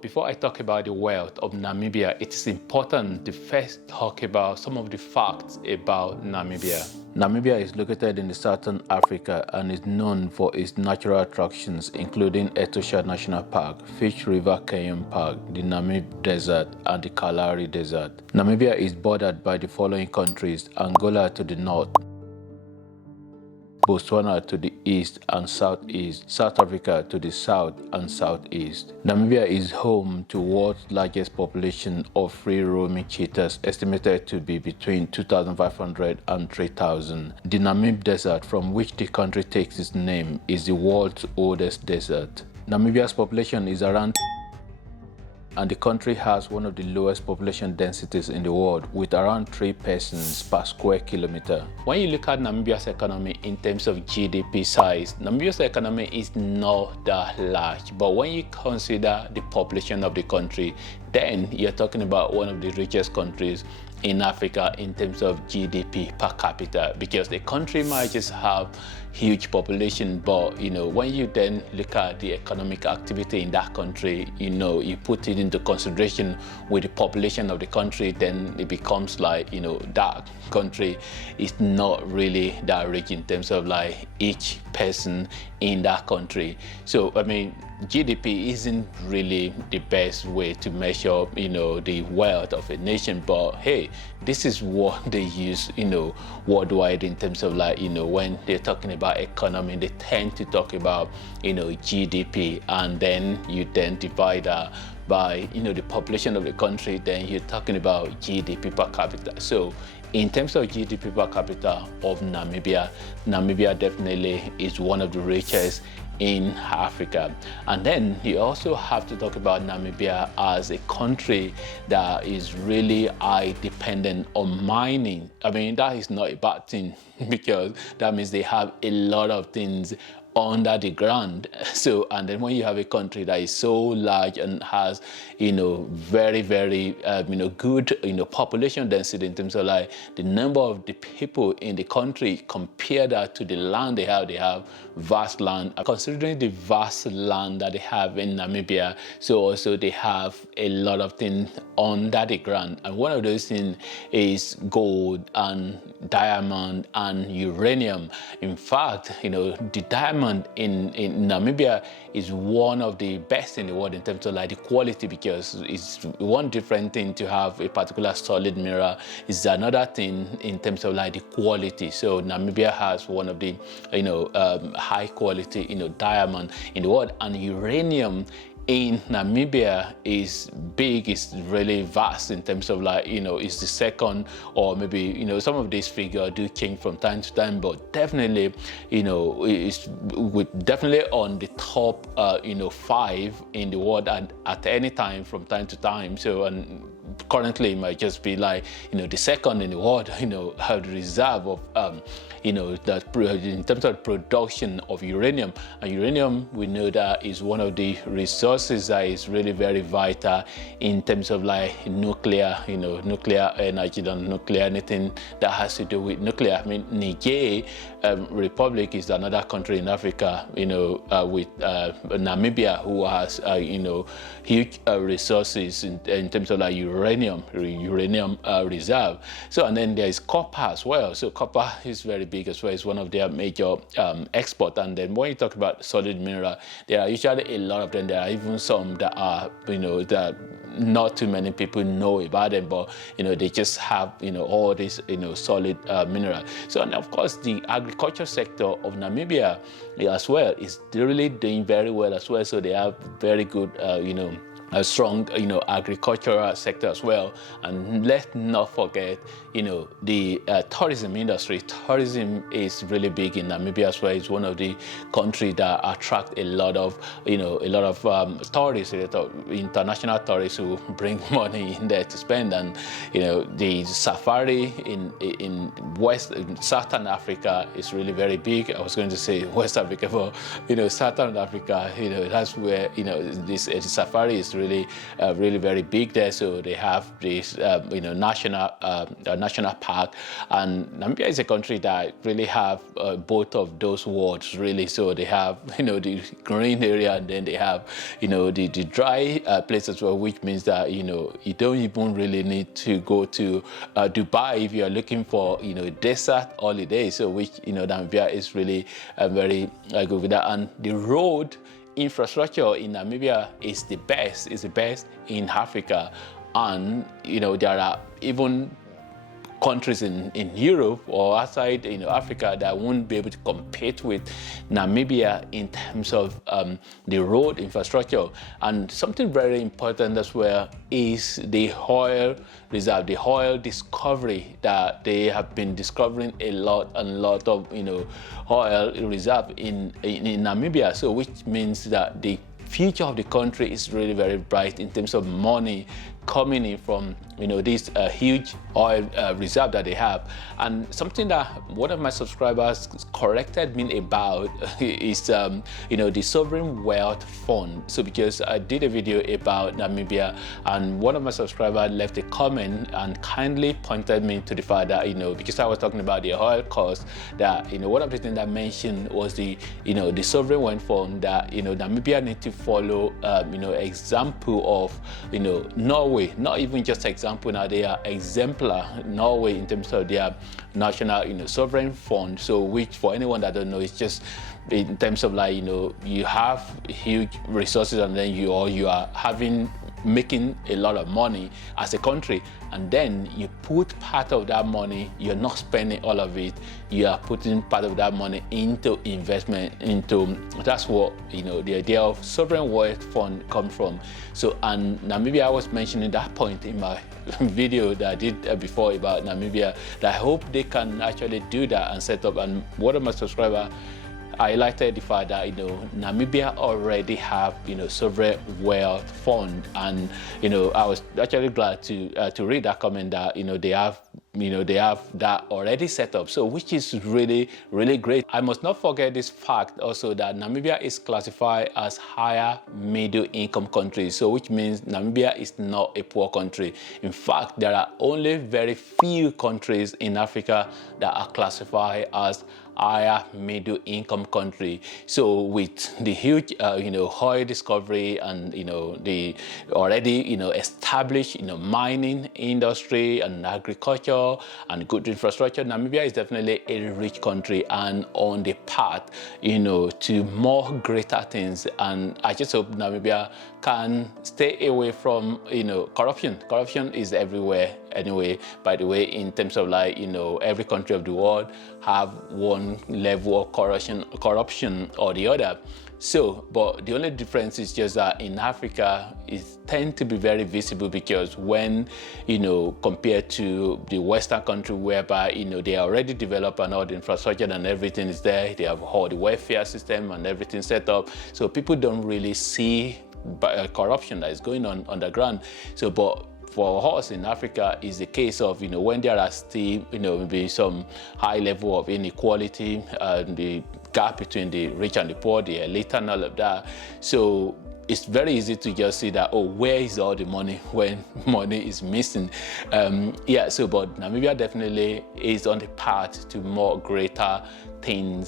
Before I talk about the wealth of Namibia, it is important to first talk about some of the facts about Namibia. Namibia is located in the southern Africa and is known for its natural attractions, including Etosha National Park, Fish River Canyon Park, the Namib Desert, and the Kalahari Desert. Namibia is bordered by the following countries: Angola to the north, Botswana to the east and southeast, South Africa to the south and southeast. Namibia is home to the world's largest population of free-roaming cheetahs, estimated to be between 2,500 and 3,000. The Namib Desert, from which the country takes its name, is the world's oldest desert. Namibia's population is around, and the country has one of the lowest population densities in the world, with around 3 persons per square kilometer. When you look at Namibia's economy in terms of GDP size, Namibia's economy is not that large, but when you consider the population of the country, then you're talking about one of the richest countries in Africa in terms of GDP per capita, because the country might just have huge population, but when you then look at the economic activity in that country, you put it into consideration with the population of the country, then it becomes like that country is not really that rich in terms of like each person in that country. So I mean, GDP isn't really the best way to measure the wealth of a nation, but hey, this is what they use worldwide in terms of like when they're talking about economy, they tend to talk about GDP, and then you then divide that by the population of the country, then you're talking about GDP per capita. So in terms of GDP per capita of Namibia definitely is one of the richest in Africa. And then you also have to talk about Namibia as a country that is really high dependent on mining. I mean, that is not a bad thing because that means they have a lot of things under the ground. So, and then when you have a country that is so large and has very good population density in terms of like the number of the people in the country, compare that to the land they have vast land. Considering the vast land that they have in Namibia, so also they have a lot of things under the ground, and one of those things is gold and diamond and uranium. In fact, the diamond in Namibia is one of the best in the world in terms of like the quality, because it's one different thing to have a particular solid mineral, is another thing in terms of like the quality. So Namibia has one of the high quality diamond in the world, and uranium in Namibia is big, it's really vast in terms of like, it's the second, or maybe, some of these figures do change from time to time, but definitely, it's definitely on the top, 5 in the world at any time from time to time. So, and currently it might just be like, the second in the world, have the reserve of, in terms of production of uranium. And uranium, we know that is one of the resources that is really very vital in terms of like nuclear, nuclear energy and nuclear, anything that has to do with nuclear. I mean, Niger Republic is another country in Africa, with Namibia, who has, huge resources in terms of like uranium reserve. So, and then there is copper as well. So copper is very big as well. It's one of their major export. And then when you talk about solid mineral, there are usually a lot of them. There are even some that are, that not too many people know about them, but they just have all this solid mineral. So, and of course the agriculture sector of Namibia as well is really doing very well as well. So they have very good a strong agricultural sector as well. And let's not forget the tourism industry. Tourism is really big in Namibia as well. It's one of the countries that attract a lot of tourists, international tourists who bring money in there to spend. And the safari in Southern Africa is really very big. I was going to say West Africa, but Southern Africa, that's where this safari is really very big there. So they have this national park, and Namibia is a country that really have both of those worlds really. So they have the green area, and then they have the dry place as well, which means that you don't even really need to go to Dubai if you are looking for desert holiday. So which Namibia is really very good with that. And the road infrastructure in Namibia is the best in Africa. And there are even countries in Europe or outside Africa that won't be able to compete with Namibia in terms of the road infrastructure. And something very important as well is the oil reserve, the oil discovery, that they have been discovering a lot of oil reserve in Namibia. So which means that the future of the country is really very bright in terms of money coming in from this huge oil reserve that they have. And something that one of my subscribers corrected me about is the sovereign wealth fund. So because I did a video about Namibia, and one of my subscribers left a comment and kindly pointed me to the fact that because I was talking about the oil cost, that one of the things I mentioned was the sovereign wealth fund, that Namibia need to follow example of Norway. Not even just example, now they are exemplar, Norway, in terms of their national sovereign fund. So which, for anyone that don't know, it's just in terms of like you have huge resources, and then you are making a lot of money as a country, and then you put part of that money, you're not spending all of it, you are putting part of that money into investment, that's what the idea of sovereign wealth fund comes from. So, and Namibia, I was mentioning that point in my video that I did before about Namibia, that I hope they can actually do that and set up. And one of my subscribers highlighted the fact that Namibia already have sovereign wealth fund, and I was actually glad to read that comment that they have that already set up, so which is really great. I must not forget this fact also, that Namibia is classified as higher middle income country, so which means Namibia is not a poor country. In fact, there are only very few countries in Africa that are classified as higher middle income country. So with the huge oil discovery and the already established more industry and agriculture and good infrastructure, Namibia is definitely a rich country and on the path to more greater things. And I just hope Namibia can stay away from corruption. Corruption is everywhere anyway, by the way, in terms of like every country of the world have one level of corruption or the other. So, but the only difference is just that in Africa, it tends to be very visible, because when, compared to the Western country whereby, they are already developed and all the infrastructure and everything is there, they have all the welfare system and everything set up. So people don't really see corruption that is going on underground. So, but for us in Africa is the case of when there are still maybe some high level of inequality, the gap between the rich and the poor, the elite and all of that. So it's very easy to just see that, oh, where is all the money when money is missing? Yeah, so but Namibia definitely is on the path to more greater things